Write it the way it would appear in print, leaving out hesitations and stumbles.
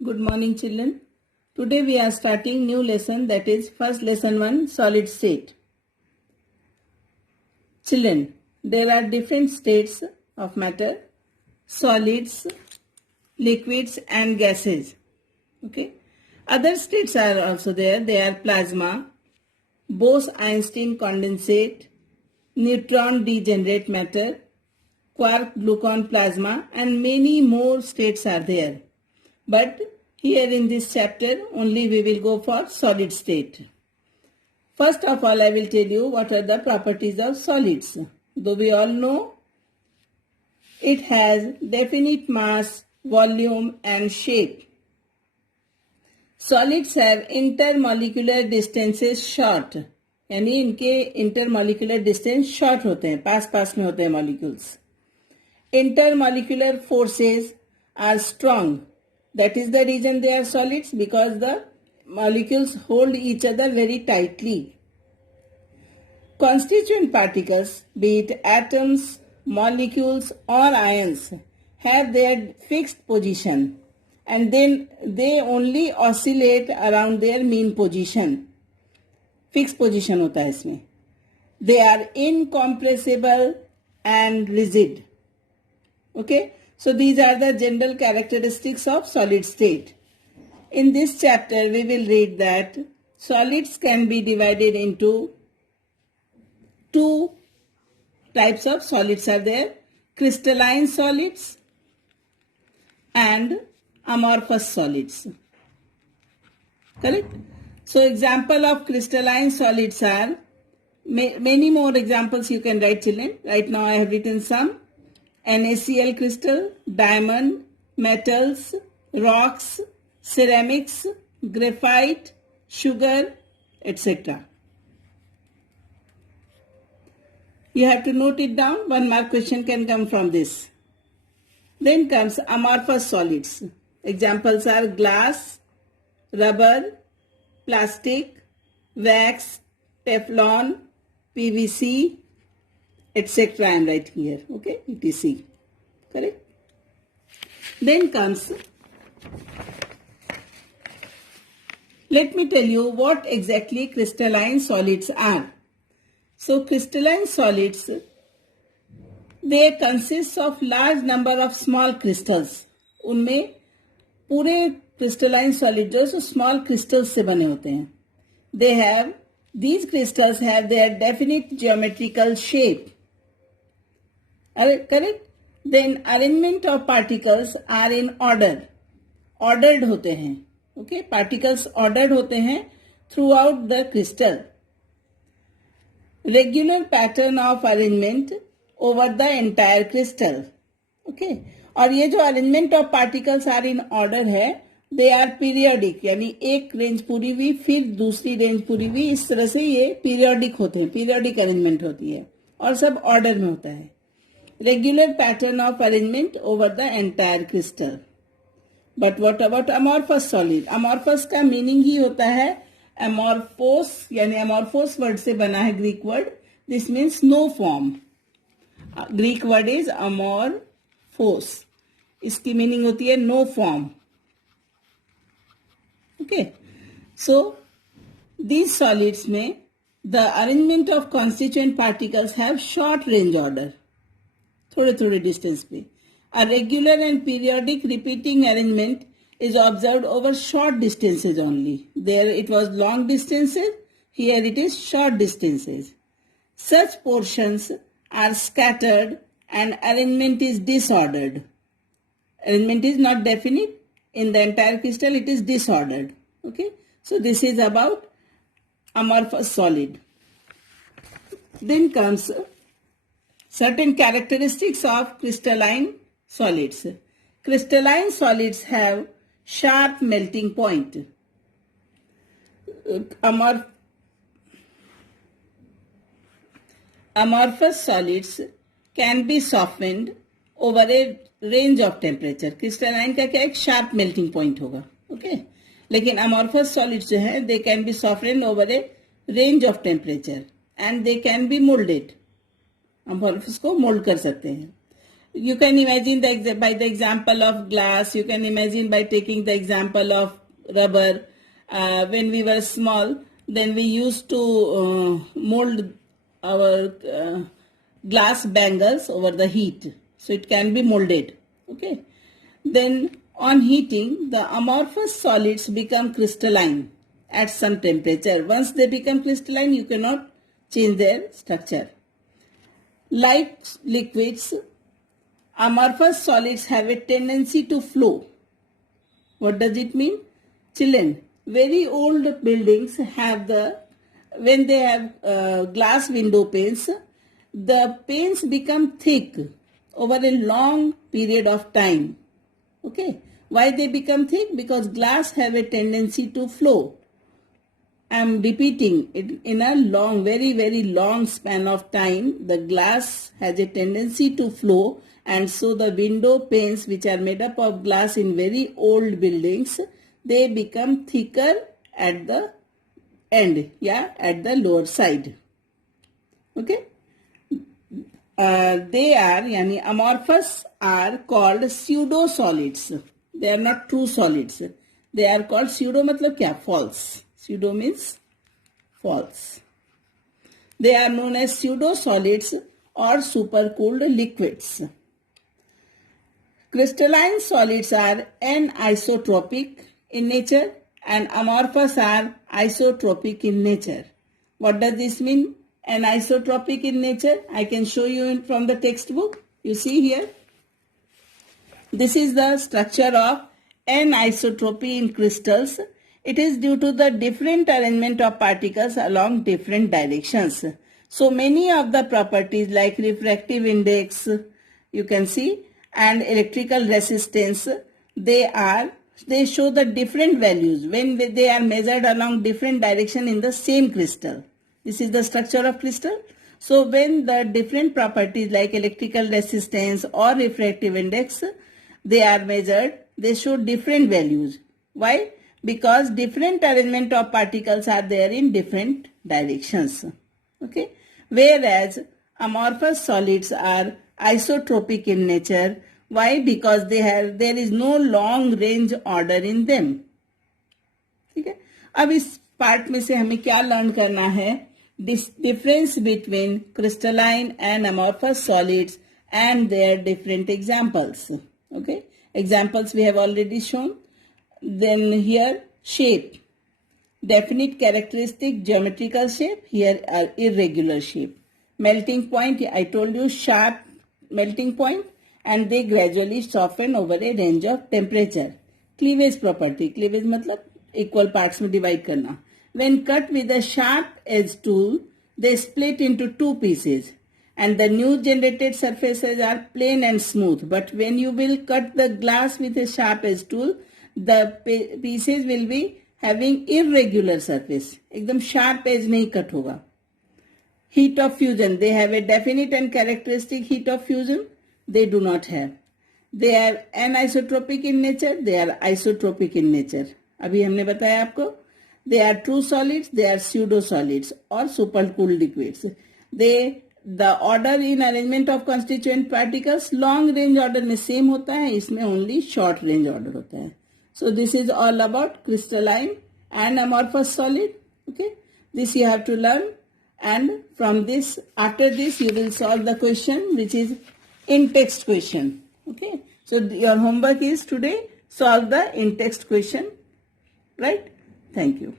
Good morning, children. Today we are starting new lesson, that is first lesson 1, solid state. Children, there are different states of matter: solids, liquids and gases. Okay. Other states are also there. They are plasma, Bose-Einstein condensate, neutron degenerate matter, quark-gluon plasma, and many more states are there. But here in this chapter only we will go for solid state. First of all, I will tell you what are the properties of solids. Though we all know it has definite mass, volume and shape. Solids have intermolecular distances short, यानी इनके intermolecular distance short होते हैं, पास पास में होते हैं molecules. Intermolecular forces are strong. That is the reason they are solids, because the molecules hold each other very tightly. Constituent particles, be it atoms, molecules or ions, have their fixed position and then they only oscillate around their mean position. Fixed position होता है इसमें. They are incompressible and rigid. Okay. So these are the general characteristics of solid state. In this chapter we will read that solids can be divided into two types of solids are there: crystalline solids and amorphous solids. Correct? So example of crystalline solids are, many more examples you can write, children. Right now I have written some: NaCl crystal, diamond, metals, rocks, ceramics, graphite, sugar, etc. You have to note it down. 1 mark question can come from this. Then comes amorphous solids. Examples are glass, rubber, plastic, wax, Teflon, PVC, etc. I am writing here. Okay, etc. Correct? Then comes, let me tell you what exactly crystalline solids are. So crystalline solids, they consist of large number of small crystals. उनमें पूरे crystalline solid जो small crystals से बने होते हैं. These crystals have their definite geometrical shape. Correct? Then arrangement of particles are in order. Ordered होते हैं. Okay? Particles ordered होते हैं throughout the crystal. Regular pattern of arrangement over the entire crystal. Okay? और ये जो arrangement of particles are in order है, they are periodic, यानी एक रेंज पूरी हुई फिर दूसरी रेंज पूरी हुई, इस तरह से ये periodic होते हैं, periodic arrangement होती है और सब order में होता है. Regular pattern of arrangement over the entire crystal. But what about amorphous solid? Amorphous का meaning ही होता है amorphous, यानी amorphous word से बना है Greek word. This means no form. Greek word is amorphous. इसकी meaning होती है no form. Okay. So these solids में the arrangement of constituent particles have short range order. थोड़े थोड़े distance पे. A regular and periodic repeating arrangement is observed over short distances only. There it was long distances, here it is short distances. Such portions are scattered and arrangement is disordered. Arrangement is not definite. In the entire crystal it is disordered. Okay. So this is about amorphous solid. Then comes certain characteristics of crystalline solids. Crystalline solids have sharp melting point. Amorphous solids can be softened over a range of temperature. Crystalline का क्या एक sharp melting point होगा. Okay. लेकिन amorphous solids जो है, they can be softened over a range of temperature and they can be molded. amorphous को mold कर सकते हैं. You can imagine by the example of glass. You can imagine by taking the example of rubber. When we were small, then we used to mold our glass bangles over the heat. So it can be molded. Okay. Then on heating, the amorphous solids become crystalline at some temperature. Once they become crystalline, you cannot change their structure. Like liquids, amorphous solids have a tendency to flow. What does it mean? Children, very old buildings have when they have glass window panes, the panes become thick over a long period of time. Okay. Why they become thick? Because glass have a tendency to flow. I am repeating it, in a long, very, very long span of time, the glass has a tendency to flow, and so the window panes, which are made up of glass in very old buildings, they become thicker at the end, at the lower side. Okay. They are, amorphous are called pseudo-solids. They are not true solids. They are called pseudo, matlab kya? False. Pseudo means false. They are known as pseudo-solids or supercooled liquids. Crystalline solids are anisotropic in nature and amorphous are isotropic in nature. What does this mean? Anisotropic in nature, I can show you from the textbook. You see here. This is the structure of anisotropy in crystals. It is due to the different arrangement of particles along different directions. So many of the properties like refractive index, you can see, and electrical resistance, they show the different values when they are measured along different direction in the same crystal. This is the structure of crystal. So when the different properties like electrical resistance or refractive index, they are measured, they show different values. Why? Because different arrangement of particles are there in different directions. Okay. Whereas amorphous solids are isotropic in nature. Why? Because there is no long range order in them. ठीक है. अब इस part में से हमें क्या learn करना है? Difference between crystalline and amorphous solids and their different examples. Okay. Examples we have already shown. Then here shape. Definite characteristic geometrical shape. Here are irregular shape. Melting point, I told you sharp melting point, and they gradually soften over a range of temperature. Cleavage property. Cleavage मतलब equal parts में divide करना. When cut with a sharp edge tool, they split into two pieces. And the new generated surfaces are plain and smooth. But when you will cut the glass with a sharp edge tool, the pieces will be having irregular surface. एकदम sharp edge नहीं cut होगा. Heat of fusion. They have a definite and characteristic heat of fusion. They do not have. They are anisotropic in nature. They are isotropic in nature. अभी हमने बताया आपको. They are true solids. They are pseudo solids or supercooled liquids. The order in arrangement of constituent particles long range order में same होता है. इसमें only short range order होता है. So this is all about crystalline and amorphous solid. Okay. This you have to learn, and from this, after this you will solve the question which is in-text question. Okay. So your homework is today solve the in-text question. Right? Thank you.